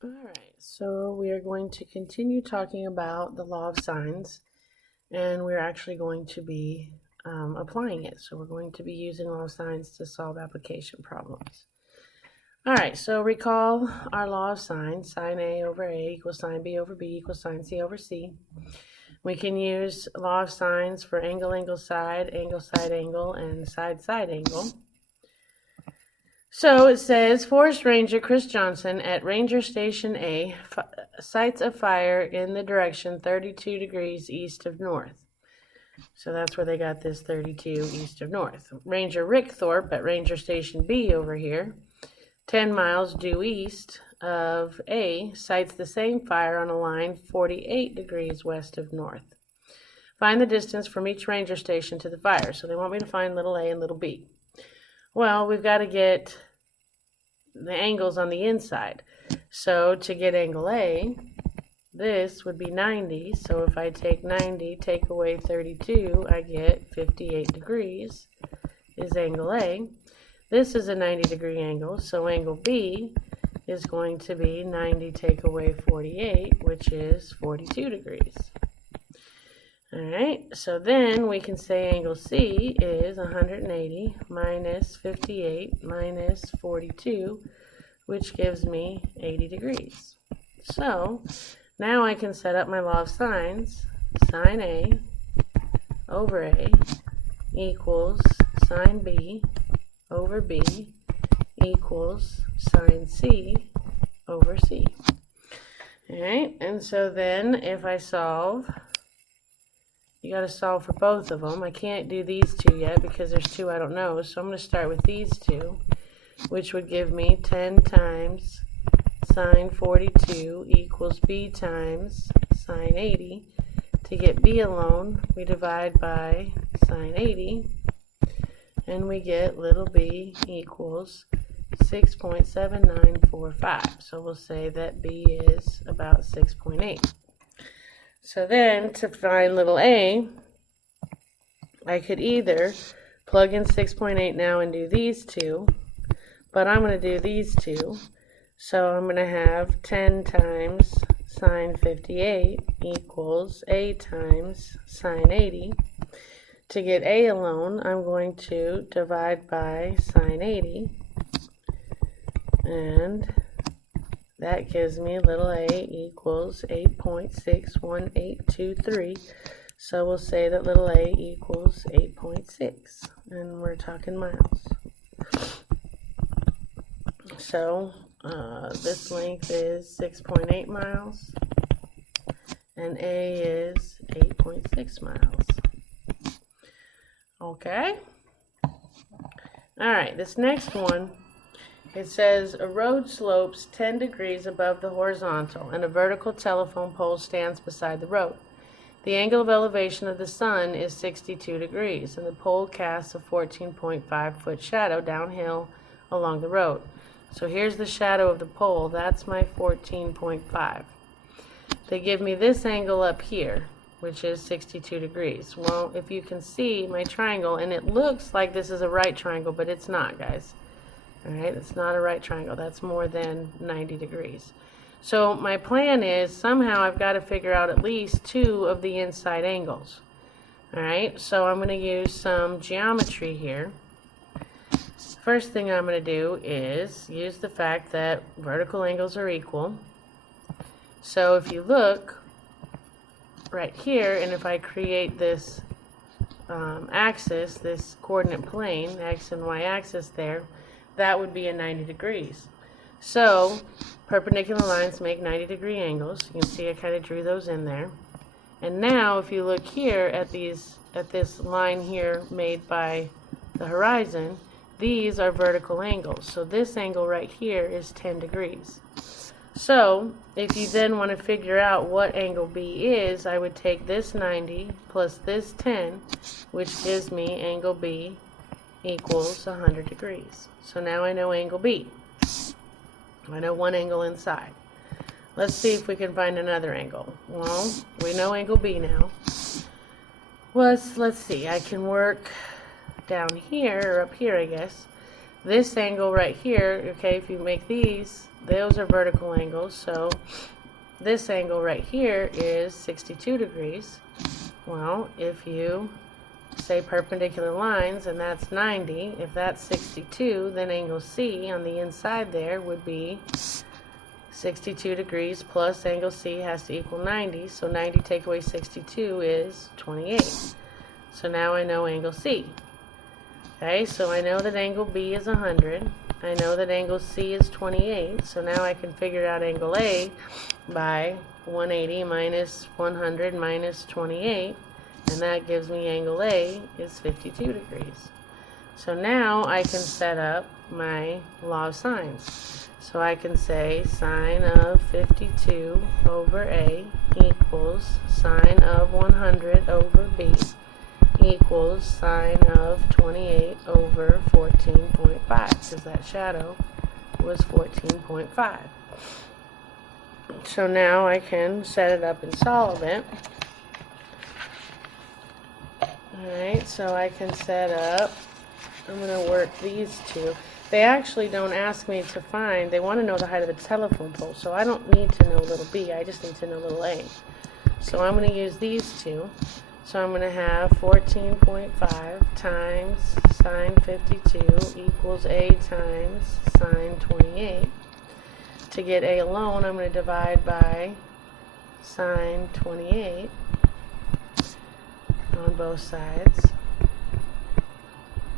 All right, so we are going to continue talking about the law of sines, and we're actually going to be applying it. So we're going to be using law of sines to solve application problems. All right, so recall our law of sines. Sine A over A equals sine B over B equals sine C over C. We can use law of sines for angle, angle, side, angle, and side angle. So it says, Forest Ranger Chris Johnson at Ranger Station A sights a fire in the direction 32 degrees east of north. So that's where they got this 32 east of north. Ranger Rick Thorpe at Ranger Station B over here, 10 miles due east of A, sights the same fire on a line 48 degrees west of north. Find the distance from each ranger station to the fire. So they want me to find little a and little b. Well, we've got to get the angles on the inside. So to get angle A, this would be 90. So if I take 90, take away 32, I get 58 degrees is angle A. This is a 90-degree angle, so angle B is going to be 90 take away 48, which is 42 degrees. All right, so then we can say angle C is 180 minus 58 minus 42, which gives me 80 degrees. So now I can set up my law of sines. Sine A over A equals sine B over B equals sine C over C. All right, and so then if I solve, you got to solve for both of them. I can't do these two yet because there's two I don't know. So I'm going to start with these two, which would give me 10 times sine 42 equals b times sine 80. To get b alone, we divide by sine 80, and we get little b equals 6.7945. So we'll say that b is about 6.8. So then, to find little a, I could either plug in 6.8 now and do these two, but I'm going to do these two. So I'm going to have 10 times sine 58 equals a times sine 80. To get a alone, I'm going to divide by sine 80, and that gives me little a equals 8.61823. So we'll say that little a equals 8.6, and we're talking miles. So this length is 6.8 miles, and a is 8.6 miles. Okay? All right, this next one, it says a road slopes 10 degrees above the horizontal and a vertical telephone pole stands beside the road. The angle of elevation of the sun is 62 degrees and the pole casts a 14.5-foot shadow downhill along the road. So here's the shadow of the pole. That's my 14.5. They give me this angle up here, which is 62 degrees. Well, if you can see my triangle, and it looks like this is a right triangle, but it's not, guys. All right, it's not a right triangle. That's more than 90 degrees. So my plan is somehow I've got to figure out at least two of the inside angles. All right, so I'm going to use some geometry here. First thing I'm going to do is use the fact that vertical angles are equal. So if you look right here, and if I create this axis, this coordinate plane, x and y axis there, that would be a 90 degrees. So perpendicular lines make 90-degree angles. You can see I kind of drew those in there. And now if you look here at this line here made by the horizon, these are vertical angles. So this angle right here is 10 degrees. So if you then want to figure out what angle B is, I would take this 90 plus this 10, which gives me angle B equals 100 degrees. So now I know angle B. I know one angle inside. Let's see if we can find another angle. Well, we know angle B now. Well, let's see. I can work down here, or up here, I guess. this angle right here, okay, if you make these, those are vertical angles, so this angle right here is 62 degrees. Well, if you say perpendicular lines, and that's 90, if that's 62, then angle C on the inside there would be 62 degrees plus angle C has to equal 90, so 90 take away 62 is 28. So now I know angle C. Okay, so I know that angle B is 100. I know that angle C is 28, so now I can figure out angle A by 180 minus 100 minus 28, and that gives me angle A is 52 degrees. So now I can set up my law of sines. So I can say sine of 52 over A equals sine of 100 over B equals sine of 28 over 14.5, because that shadow was 14.5. So now I can set it up and solve it. Alright, so I can set up, I'm going to work these two. They actually don't ask me to find, they want to know the height of the telephone pole, so I don't need to know little b, I just need to know little a. So I'm going to use these two. So I'm going to have 14.5 times sine 52 equals a times sine 28. To get a alone, I'm going to divide by sine 28 on both sides.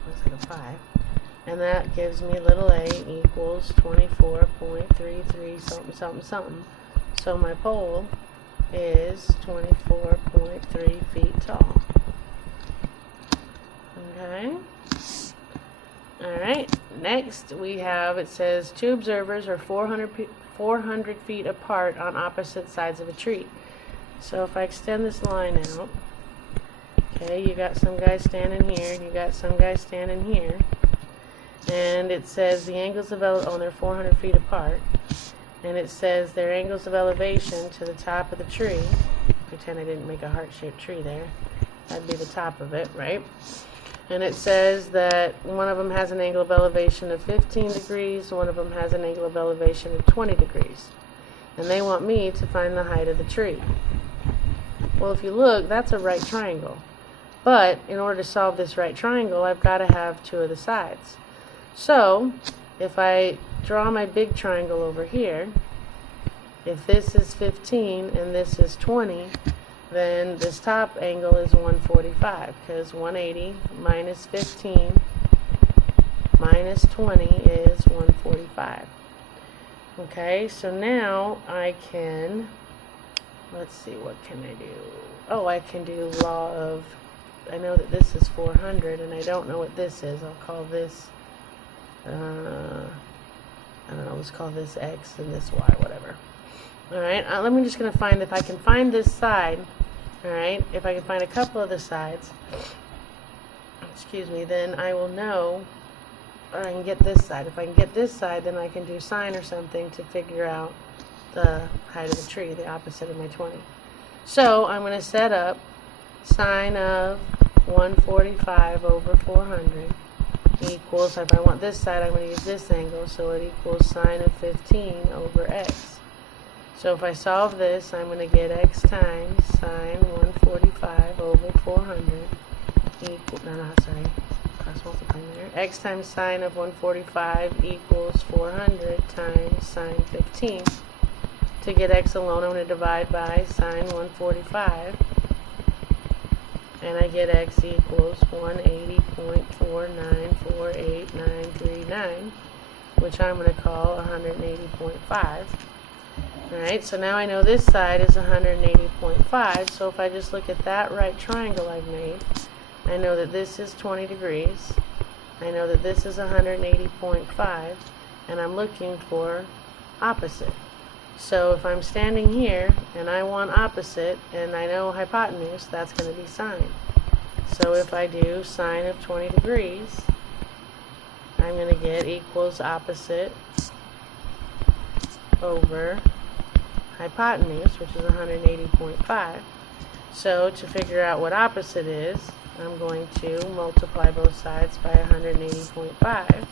Looks like a 5. And that gives me little a equals 24.33 something something something. So my pole is 24.3 feet tall. Okay. Alright, next we have, it says two observers are 400 feet apart on opposite sides of a tree. So if I extend this line out, okay, you got some guy standing here, you got some guy standing here, and it says the angles of they're 400 feet apart, and it says their angles of elevation to the top of the tree. Pretend I didn't make a heart-shaped tree there. That'd be the top of it, right? And it says that one of them has an angle of elevation of 15 degrees, one of them has an angle of elevation of 20 degrees. And they want me to find the height of the tree. Well, if you look, that's a right triangle. But in order to solve this right triangle, I've got to have two of the sides. So, if I draw my big triangle over here, if this is 15 and this is 20, then this top angle is 145, because 180 minus 15 minus 20 is 145. Okay, so now I can, let's see, what can I do? Oh, I can do law of, I know that this is 400, and I don't know what this is. I'll call this, I don't know, let's call this X and this Y, whatever. Alright, let me just going to find, if I can find this side, alright, if I can find a couple of the sides, excuse me, then I will know, or I can get this side. If I can get this side, then I can do sine or something to figure out the height of the tree, the opposite of my 20. So, I'm going to set up sine of 145 over 400 equals, if I want this side, I'm going to use this angle, so it equals sine of 15 over x. So if I solve this, I'm going to get x times sine 145 over 400 equals, cross multiplying there. X times sine of 145 equals 400 times sine 15. To get x alone, I'm going to divide by sine 145. And I get x equals 180.4948939, which I'm going to call 180.5. Alright, so now I know this side is 180.5, so if I just look at that right triangle I've made, I know that this is 20 degrees, I know that this is 180.5, and I'm looking for opposite. So if I'm standing here, and I want opposite, and I know hypotenuse, that's going to be sine. So if I do sine of 20 degrees, I'm going to get equals opposite over hypotenuse, which is 180.5. So to figure out what opposite is, I'm going to multiply both sides by 180.5.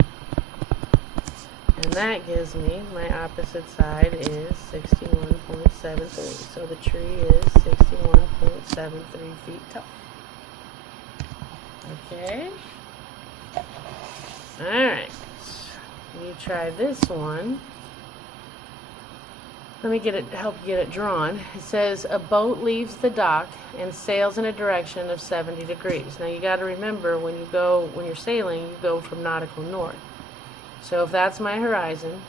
And that gives me, my opposite side is 61.73. So the tree is 61.73 feet tall. Okay. Alright. You try this one. Let me help you get it drawn. It says a boat leaves the dock and sails in a direction of 70 degrees. Now you got to remember when you're sailing, you go from nautical north. So if that's my horizon,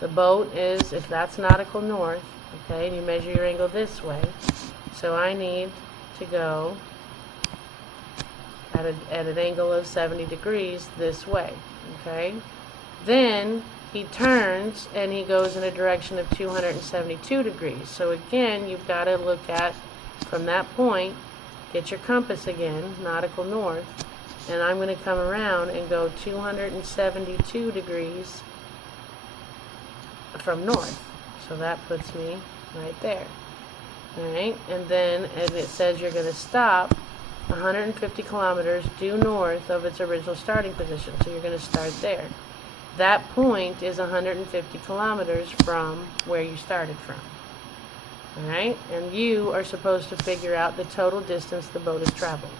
the boat is, if that's nautical north, okay, and you measure your angle this way, so I need to go at an angle of 70 degrees this way, okay? Then he turns and he goes in a direction of 272 degrees. So again, you've got to look at, from that point, get your compass again, nautical north, and I'm going to come around and go 272 degrees from north. So that puts me right there. Alright, and then it says you're going to stop 150 kilometers due north of its original starting position. So you're going to start there. That point is 150 kilometers from where you started from. Alright, and you are supposed to figure out the total distance the boat has traveled.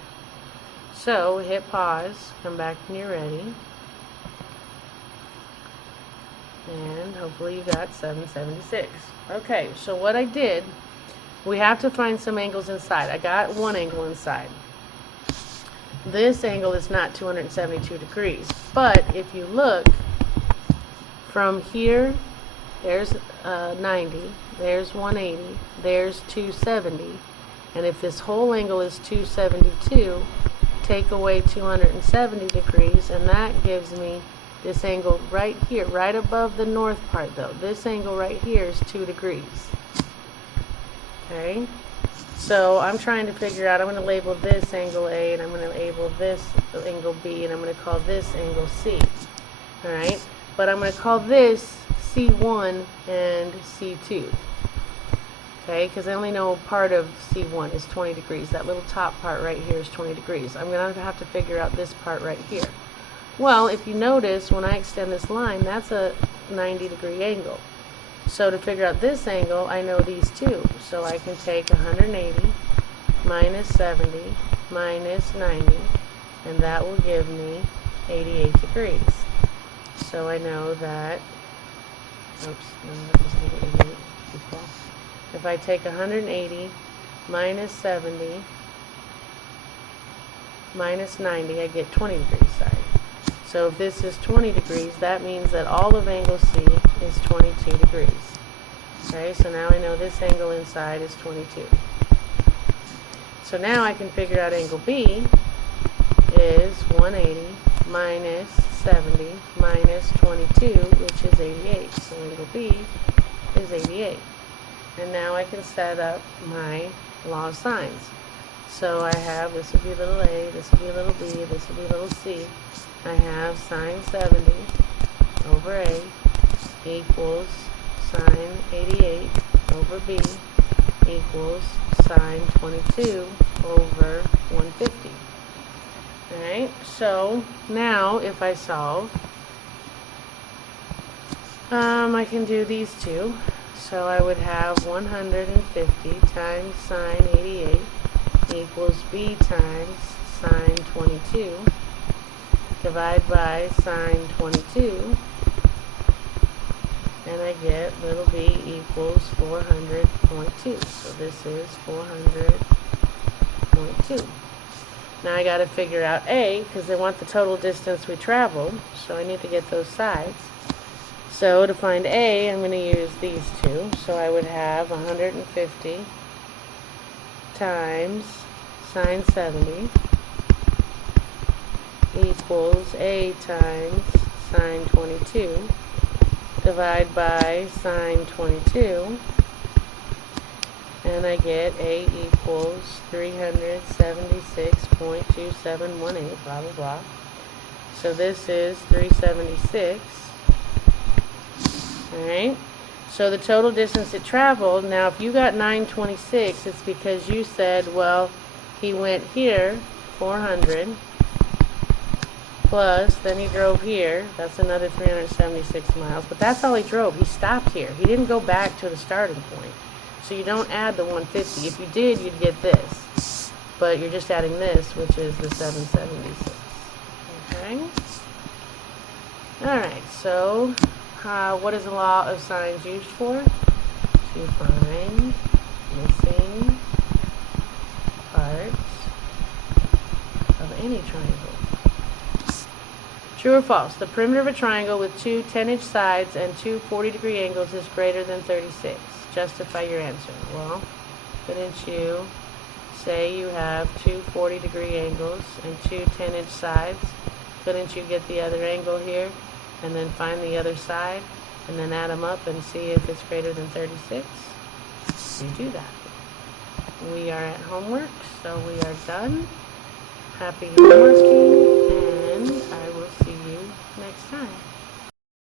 So hit pause, come back when you're ready, and hopefully you got 776. Okay, so what I did, we have to find some angles inside. I got one angle inside. This angle is not 272 degrees, but if you look from here, there's 90, there's 180, there's 270, and if this whole angle is 272, take away 270 degrees, and that gives me this angle right here, right above the north part though. This angle right here is 2 degrees. Okay, so I'm trying to figure out, I'm going to label this angle A, and I'm going to label this angle B, and I'm going to call this angle C. Alright, but I'm going to call this C1 and C2. Okay, because I only know part of C1 is 20 degrees. That little top part right here is 20 degrees. I'm going to have to figure out this part right here. Well, if you notice, when I extend this line, that's a 90-degree angle. So to figure out this angle, I know these two. So I can take 180 minus 70 minus 90, and that will give me 88 degrees. So I know that, oops, no, that doesn't 88 equal. If I take 180 minus 70 minus 90, I get 20 degrees side. So if this is 20 degrees, that means that all of angle C is 22 degrees. Okay, so now I know this angle inside is 22. So now I can figure out angle B is 180 minus 70 minus 22, which is 88. So angle B is 88. And now I can set up my law of sines. So I have, this would be little a, this would be little b, this would be little c. I have sine 70 over a equals sine 88 over b equals sine 22 over 150. Alright, so now if I solve, I can do these two. So I would have 150 times sine 88 equals b times sine 22. Divide by sine 22, and I get little b equals 400.2. So this is 400.2. Now I got to figure out a, because they want the total distance we traveled, so I need to get those sides. So to find a, I'm going to use these two. So I would have 150 times sine 70 equals a times sine 22. Divide by sine 22, and I get a equals 376.2718, blah blah blah. So this is 376. Alright, so the total distance it traveled, now if you got 926, it's because you said, well, he went here, 400, plus, then he drove here. That's another 376 miles. But that's all he drove. He stopped here. He didn't go back to the starting point. So you don't add the 150. If you did, you'd get this. But you're just adding this, which is the 776. Okay? Alright, so what is the law of signs used for? To find missing parts of any triangle. True or false? The perimeter of a triangle with two 10-inch sides and two 40-degree angles is greater than 36. Justify your answer. Well, couldn't you say you have two 40-degree angles and two 10-inch sides? Couldn't you get the other angle here and then find the other side and then add them up and see if it's greater than 36? You do that. We are at homework, so we are done. Happy homeworking, and I will see you next time.